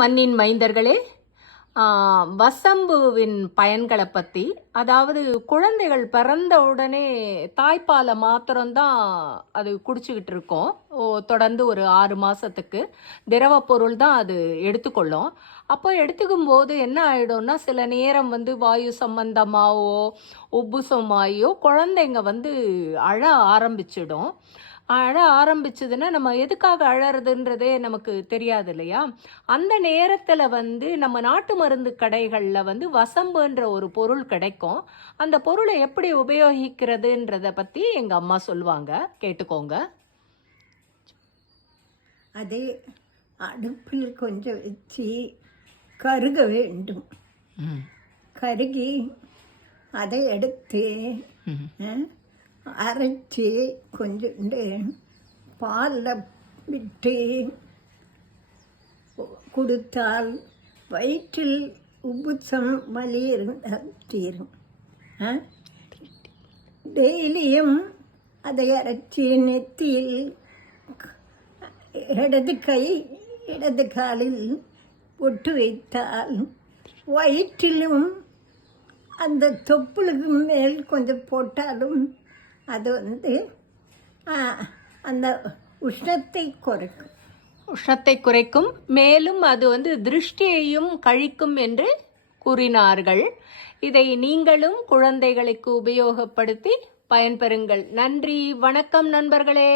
மண்ணின் மைந்தர்களே, வசம்புவின் பயன்களை பற்றி, அதாவது குழந்தைகள் பிறந்த உடனே தாய்ப்பாலை மாத்திரம்தான் அது குடிச்சுக்கிட்டு இருக்கோம். தொடர்ந்து ஒரு 6 மாதத்துக்கு திரவ பொருள் தான் அது எடுத்துக்கொள்ளும். அப்போ எடுத்துக்கும் போது என்ன ஆகிடும்னா, சில நேரம் வாயு சம்பந்தமாகவோ உப்புசமாயோ குழந்தைங்க அழ ஆரம்பிச்சிடும். அழ ஆரம்பிச்சதுன்னா நம்ம எதுக்காக அழறதுன்றதே நமக்கு தெரியாது இல்லையா? அந்த நேரத்தில் நம்ம நாட்டு மருந்து கடைகளில் வசம்புன்ற ஒரு பொருள் கிடைக்கும். அந்த பொருளை எப்படி உபயோகிக்கிறதுன்றதை பற்றி எங்கள் அம்மா சொல்லுவாங்க, கேட்டுக்கோங்க. அதை அடுப்பில் கொஞ்சம் வச்சு கருக வேண்டும். கருகி அதை எடுத்து அரைச்சி கொஞ்சோண்டு பாலில் விட்டு கொடுத்தால் வயிற்றில் உப்புசம் வலி இருந்தால் தீரும். டெய்லியும் அதை அரைச்சி நெத்தியில் இடது காலில் பொட்டு வைத்தால் வயிற்றிலும் அந்த தொப்புளுக்கு மேல் கொஞ்சம் போட்டாலும் அது அந்த உஷ்ணத்தை குறைக்கும். மேலும் அது திருஷ்டியையும் கழிக்கும் என்று கூறினார்கள். இதை நீங்களும் குழந்தைகளுக்கு உபயோகப்படுத்தி பயன்பெறுங்கள். நன்றி, வணக்கம் நண்பர்களே.